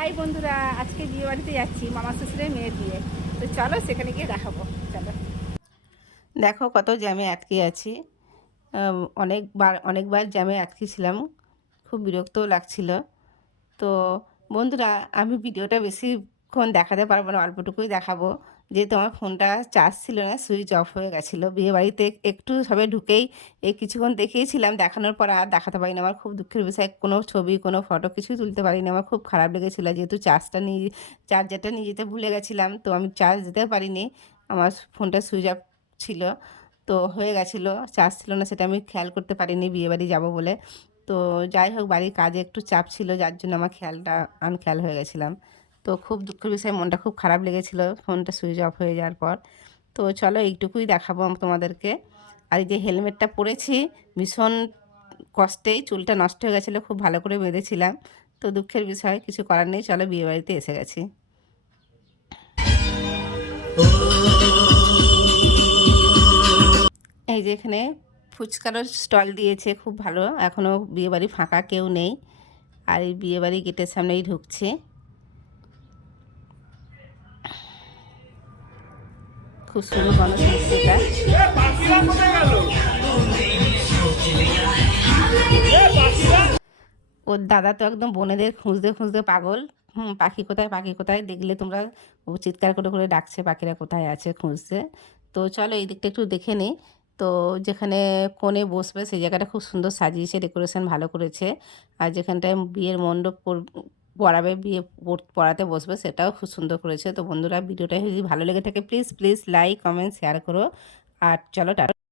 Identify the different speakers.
Speaker 1: High বন্ধুরা, আজকে বিয়ে বাড়িতে যাচ্ছি, মামা শ্বশুরের মেয়ের বিয়ে তো চলো সেখানে গিয়ে দেখাবো, চলো। দেখো কত জ্যামে আটকে আছি। অনেকবার অনেকবার জ্যামে আটকেছিলাম খুব বিরক্তও লাগছিল। তো বন্ধুরা, আমি ভিডিওটা বেশিক্ষণ দেখাতে পারব না, অল্পটুকুই দেখাবো। যেহেতু আমার ফোনটা চার্জ ছিল না, সুইচ অফ হয়ে গেছিল। বিয়ে বাড়িতে একটু সবে ঢুকেই এই কিছুক্ষণ দেখিয়েছিলাম, দেখানোর পর আর দেখাতে পারিনি। আমার খুব দুঃখের বিষয়, কোনো ছবি, কোনো ফটো কিছুই তুলতে পারিনি। আমার খুব খারাপ লেগেছিলো, যেহেতু চার্জটা নিয়ে চার্জারটা নিয়ে যেতে ভুলে গেছিলাম, তো আমি চার্জ দিতে পারিনি। আমার ফোনটা সুইচ অফ ছিল, তো হয়ে গেছিল, চার্জ ছিল না, সেটা আমি খেয়াল করতে পারিনি বিয়ে বাড়ি যাব বলে। তো যাই হোক, বাড়ির কাজে একটু চাপ ছিল, যার জন্য আমার খেয়ালটা, আনখেয়াল হয়ে গেছিলাম। তো খুব দুঃখের বিষয়, মনটা খুব খারাপ লেগেছিলো, ফোনটা সুইচ অফ হয়ে যাওয়ার পর। তো চলো এইটুকুই দেখাবো তোমাদেরকে। আর এই যে হেলমেটটা পরেছি, ভীষণ কষ্টেই চুলটা নষ্ট হয়ে গেছিল, খুব ভালো করে বেঁধেছিলাম। তো দুঃখের বিষয়, কিছু করার নেই, চলো বিয়ে বাড়িতে এসে গেছি। এই যে এখানে ফুচকারও স্টল দিয়েছে, খুব ভালো। এখনও বিয়েবাড়ি ফাঁকা কেউ নেই। আর এই বিয়েবাড়ি গেটের সামনেই ঢুকছে। খুব সুন্দর ওর দাদা তো একদম বোনেদের খুঁজতে খুঁজতে পাগল। হুম, পাখি কোথায় পাখি কোথায়? দেখলে তোমরা ও চিৎকার করে করে ডাকছে, পাখিরা কোথায় আছে, খুঁজছে। তো চলো এই দিকটা একটু দেখে নিই তো যেখানে কোণে বসবে, সেই জায়গাটা খুব সুন্দর সাজিয়েছে, ডেকোরেশন ভালো করেছে। আর যেখানটায় বিয়ের মণ্ডপ পড়াবে, বিয়ে পড়- পড়াতে বসবে, সেটাও খুব সুন্দর করেছে। তো বন্ধুরা, ভিডিওটা যদি ভালো লেগে থাকে please please like comment share করো। আর চলো, টাটা।